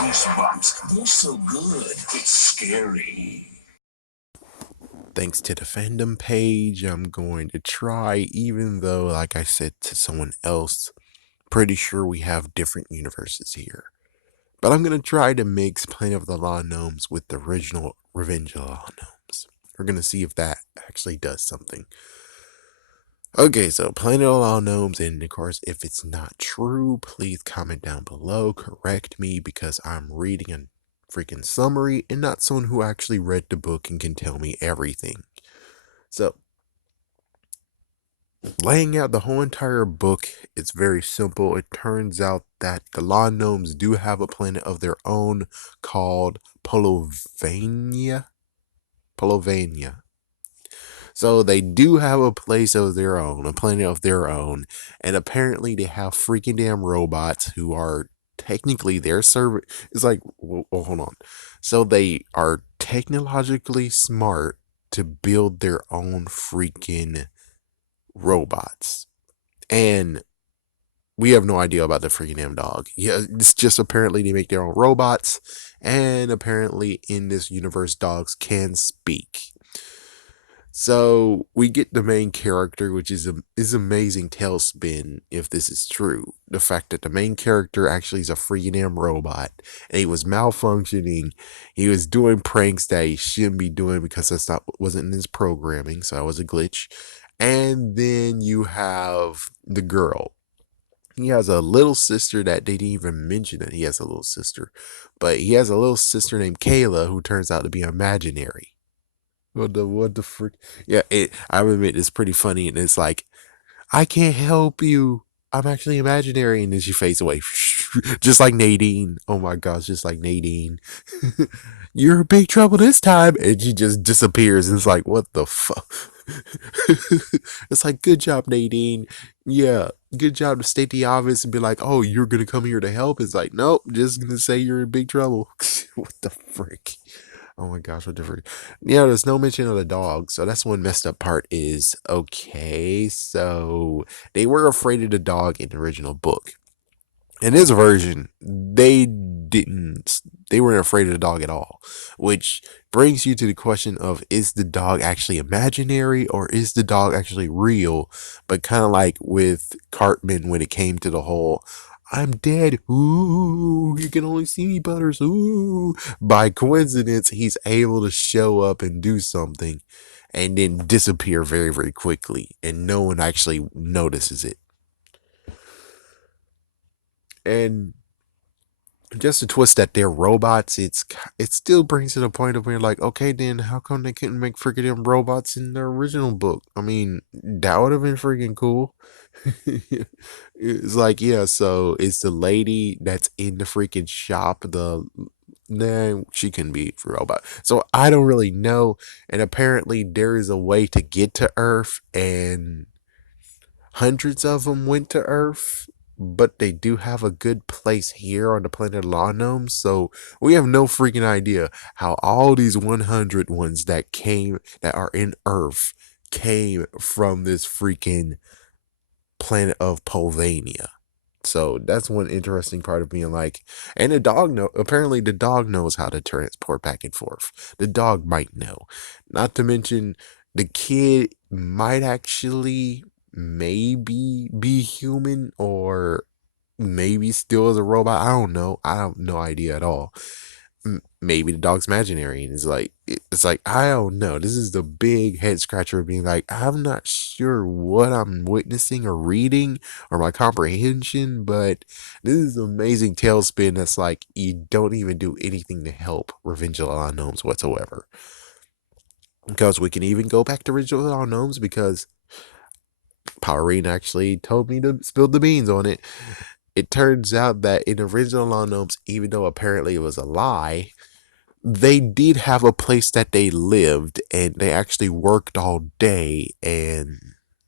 Goosebumps. They're so good, it's scary. Thanks to the fandom page, I'm going to try, even though, like I said to someone else, pretty sure we have different universes here. But I'm going to try to mix Planet of the Law Gnomes with the original Revenge of the Law Gnomes. We're going to see if that actually does something. Okay, so Planet of the Law Gnomes, and of course, if it's not true, please comment down below, correct me, because I'm reading a freaking summary and not someone who actually read the book and can tell me everything. So, laying out the whole entire book, it's very simple. It turns out that the Law Gnomes do have a planet of their own called Polovania. Polovania. So they do have a place of their own, a planet of their own, and apparently they have freaking damn robots who are technically their servant. It's like, well, hold on. So they are technologically smart to build their own freaking robots. And we have no idea about the freaking damn dog. Yeah, it's just apparently they make their own robots, and apparently in this universe, dogs can speak. So we get the main character, which is amazing tailspin if this is true. The fact that the main character actually is a freaking damn robot, and he was malfunctioning. He was doing pranks that he shouldn't be doing because that's not wasn't in his programming. So that was a glitch. And then you have the girl. He has a little sister that they didn't even mention that he has a little sister, but he has a little sister named Kayla who turns out to be imaginary. What the frick? Yeah, I would admit it's pretty funny, and it's like, I can't help you. I'm actually imaginary, and then she fades away, just like Nadine. Oh my gosh, just like Nadine. You're in big trouble this time, and she just disappears. And it's like, what the fuck? It's like, good job, Nadine. Yeah, good job to state the obvious and be like, oh, you're gonna come here to help. It's like, nope, just gonna say you're in big trouble. What the frick? Oh my gosh, what different? Yeah, there's no mention of the dog, so that's one messed up part. Is okay. So they were afraid of the dog in the original book. In this version, they didn't. They weren't afraid of the dog at all, which brings you to the question of: is the dog actually imaginary or is the dog actually real? But kind of like with Cartman when it came to the whole I'm dead. Ooh, you can only see me, Butters. Ooh. By coincidence, he's able to show up and do something and then disappear very, very quickly, and no one actually notices it. And just to twist that they're robots, it still brings to the point of where like, okay, then how come they couldn't make freaking them robots in the original book? I mean, that would have been freaking cool. It's like, yeah, so it's the lady that's in the freaking shop, the nah, she can be a robot. So I don't really know. And apparently there is a way to get to Earth, and hundreds of them went to Earth, but they do have a good place here on the planet Law Gnomes. So we have no freaking idea how all these 100 ones that came, that are in Earth, came from this freaking planet of Polvania. So that's one interesting part of being like, and the dog know. Apparently, the dog knows how to transport back and forth. The dog might know. Not to mention, the kid might actually maybe be human or maybe still is a robot. I don't know. I have no idea at all. Maybe the dog's imaginary, and it's like I don't know. This is the big head scratcher of being like, I'm not sure what I'm witnessing or reading or my comprehension, but this is an amazing tailspin that's like you don't even do anything to help Revenge of the Law Gnomes whatsoever. Because we can even go back to Revenge of the Law Gnomes because Powerine actually told me to spill the beans on it. It turns out that in Original Law Gnomes, even though apparently it was a lie, they did have a place that they lived, and they actually worked all day, and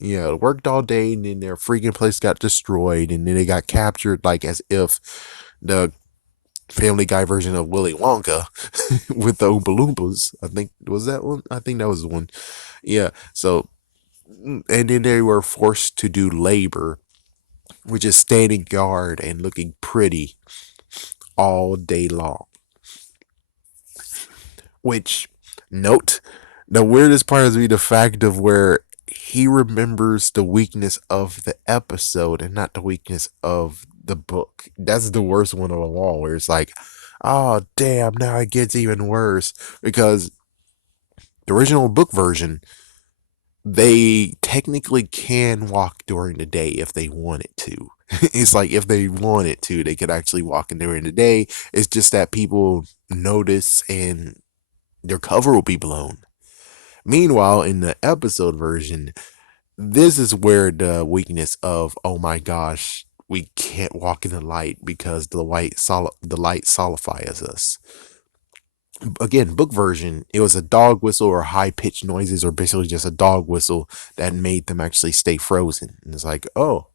yeah, worked all day, and then their freaking place got destroyed, and then they got captured, like as if the Family Guy version of Willy Wonka with the Oompa Loompas. I think was that one. I think that was the one. Yeah. So, and then they were forced to do labor, which is standing guard and looking pretty all day long. Which, note, the weirdest part is the fact of where he remembers the weakness of the episode and not the weakness of the book. That's the worst one of them all, where it's like, oh, damn, now it gets even worse. Because the original book version, they technically can walk during the day if they wanted to. It's like if they wanted to, they could actually walk in during the day. It's just that people notice and their cover will be blown. Meanwhile, in the episode version, this is where the weakness of, oh my gosh, we can't walk in the light because the light solidifies us. Again, book version, it was a dog whistle or high pitched noises, or basically just a dog whistle that made them actually stay frozen. And it's like, oh,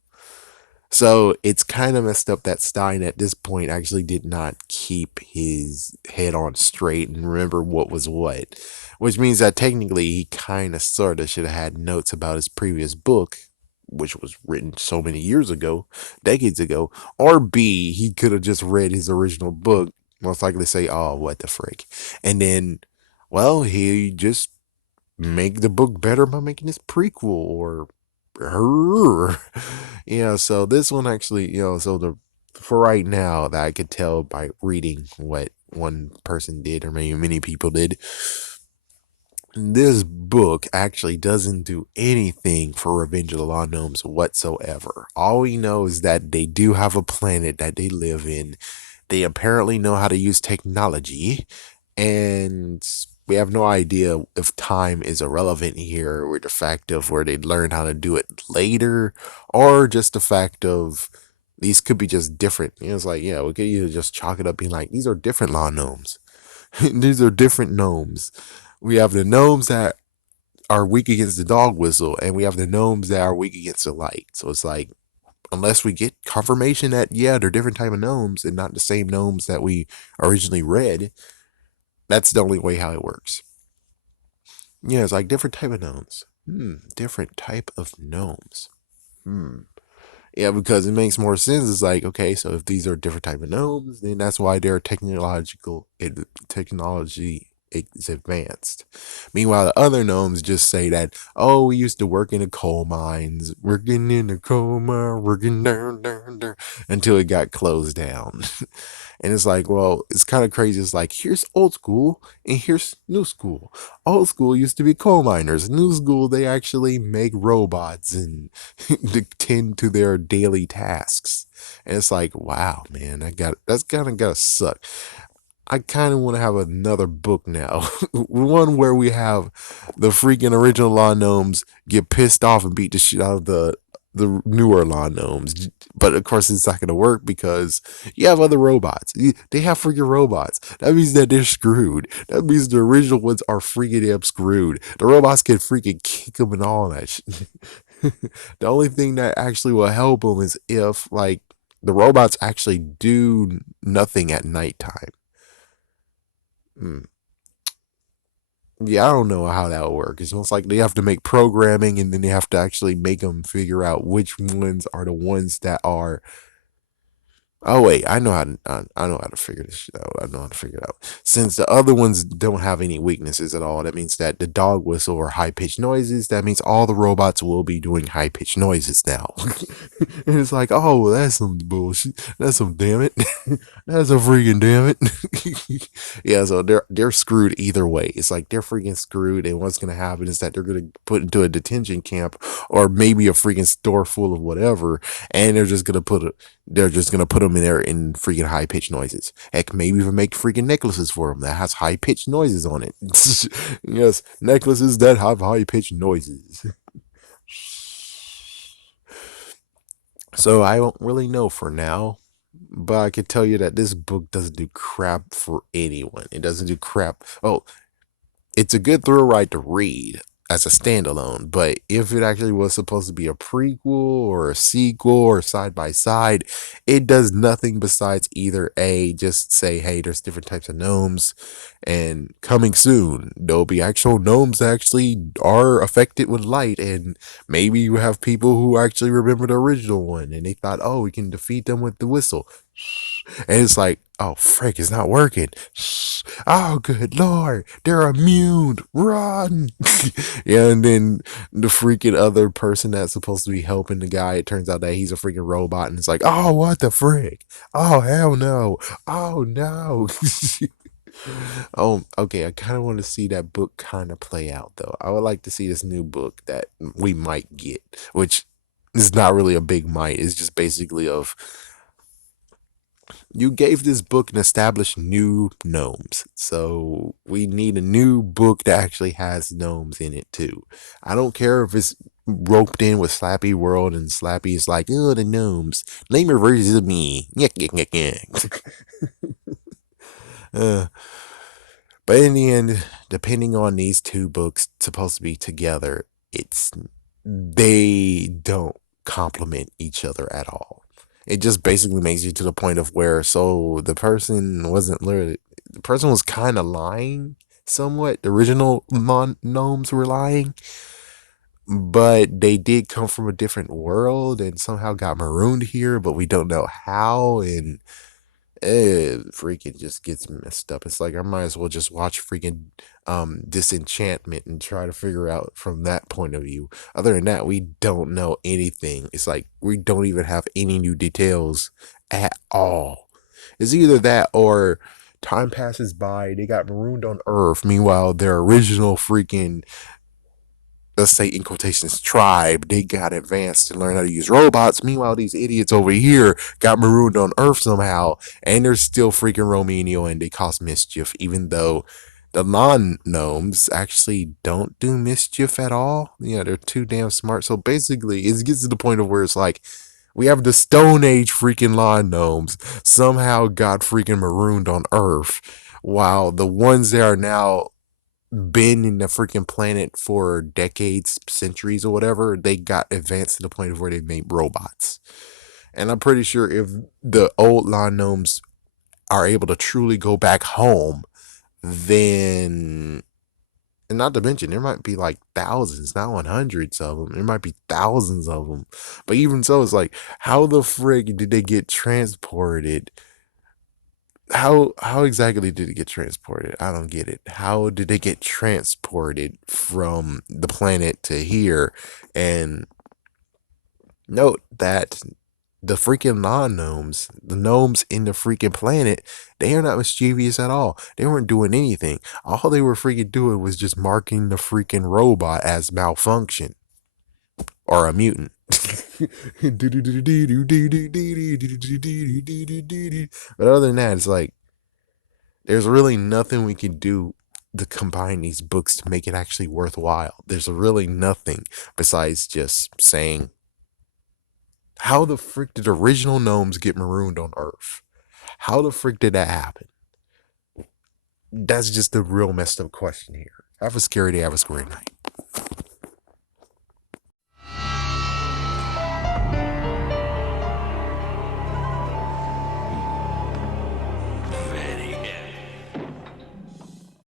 so it's kind of messed up that Stein at this point actually did not keep his head on straight and remember what was what, which means that technically he kind of sort of should have had notes about his previous book, which was written so many years ago, decades ago, or B, he could have just read his original book, most likely say, oh, what the frick, and then, well, he just make the book better by making this prequel or her. Yeah, so this one actually, so the for right now that I could tell by reading what one person did or maybe many people did, this book actually doesn't do anything for Revenge of the Law Gnomes whatsoever. All we know is that they do have a planet that they live in. They apparently know how to use technology, and we have no idea if time is irrelevant here, or the fact of where they learn how to do it later, or just the fact of these could be just different. It's like, yeah, we could either just chalk it up being like, these are different law gnomes. These are different gnomes. We have the gnomes that are weak against the dog whistle, and we have the gnomes that are weak against the light. So it's like, unless we get confirmation that, yeah, they're different type of gnomes and not the same gnomes that we originally read, that's the only way how it works. Yeah, it's like different type of gnomes. Different type of gnomes. Yeah, because it makes more sense. It's like, okay, so if these are different type of gnomes, then that's why their technology is advanced. Meanwhile, the other gnomes just say that, oh, we used to work in the coal mines, working in the coal mine, working down, until it got closed down. And it's like, well, it's kind of crazy. It's like, here's old school and here's new school. Old school used to be coal miners. New school, they actually make robots and tend to their daily tasks. And it's like, wow, man, that's kind of gotta suck. I kind of want to have another book now, one where we have the freaking original law gnomes get pissed off and beat the shit out of the newer law gnomes. But of course, it's not going to work because you have other robots. They have freaking robots. That means that they're screwed. That means the original ones are freaking damn screwed. The robots can freaking kick them and all that shit. The only thing that actually will help them is if, like, the robots actually do nothing at nighttime. Hmm. Yeah, I don't know how that will work. It's almost like they have to make programming and then they have to actually make them figure out which ones are the ones that are. Oh wait, I know how to figure this shit out. I know how to figure it out. Since the other ones don't have any weaknesses at all, that means that the dog whistle or high pitched noises. That means all the robots will be doing high pitched noises now. And it's like, oh, that's some bullshit. That's some damn it. That's a freaking damn it. Yeah, so they're screwed either way. It's like they're freaking screwed, and what's gonna happen is that they're gonna put into a detention camp or maybe a freaking store full of whatever, and they're just gonna put them in there in freaking high pitched noises. Heck, maybe even make freaking necklaces for them that has high pitched noises on it. Yes, necklaces that have high pitched noises. So I don't really know for now, but I can tell you that this book doesn't do crap for anyone. It doesn't do crap. Oh, it's a good thrill ride to read as a standalone, but if it actually was supposed to be a prequel or a sequel or side by side, it does nothing besides either A, just say, hey, there's different types of gnomes, and coming soon, there'll be actual gnomes that actually are affected with light, and maybe you have people who actually remember the original one and they thought, oh, we can defeat them with the whistle. And it's like, oh frick, it's not working. Oh good lord, they're immune. Run. Yeah, and then the freaking other person that's supposed to be helping the guy, it turns out that he's a freaking robot, and it's like, oh what the frick? Oh hell no. Oh no. Okay, I kind of want to see that book kind of play out though. I would like to see this new book that we might get, which is not really a big might. It's just basically of you gave this book an established new gnomes. So we need a new book that actually has gnomes in it too. I don't care if it's roped in with Slappy World and Slappy is like, oh, the gnomes. Name your versions of me. uh, but in the end, depending on these two books supposed to be together, it's they don't complement each other at all. It just basically makes you to the point of where so the person wasn't literally the person was kind of lying somewhat. The original gnomes were lying, but they did come from a different world and somehow got marooned here, but we don't know how. And it freaking just gets messed up. It's like I might as well just watch freaking Disenchantment and try to figure out from that point of view. Other than that, we don't know anything. It's like we don't even have any new details at all. It's either that or time passes by, they got marooned on Earth. Meanwhile, their original freaking, let's say in quotations, tribe, they got advanced and learned how to use robots. Meanwhile, these idiots over here got marooned on Earth somehow, and they're still freaking Romanian and they cause mischief, even though the non gnomes actually don't do mischief at all. Yeah, they're too damn smart. So basically, it gets to the point of where it's like we have the Stone Age freaking lawn gnomes somehow got freaking marooned on Earth, while the ones that are now been in the freaking planet for decades, centuries, or whatever, they got advanced to the point of where they made robots. And I'm pretty sure if the old lawn gnomes are able to truly go back home, then, and not to mention, there might be like thousands, not hundreds of them. There might be thousands of them. But even so, it's like, how the frig did they get transported? How exactly did it get transported? I don't get it. How did they get transported from the planet to here? And note that the freaking non-gnomes, the gnomes in the freaking planet, they are not mischievous at all. They weren't doing anything. All they were freaking doing was just marking the freaking robot as malfunction or a mutant. But other than that, it's like there's really nothing we can do to combine these books to make it actually worthwhile. There's really nothing besides just saying, how the frick did original gnomes get marooned on Earth? How the frick did that happen? That's just the real messed up question here. Have a scary day, have a scary night.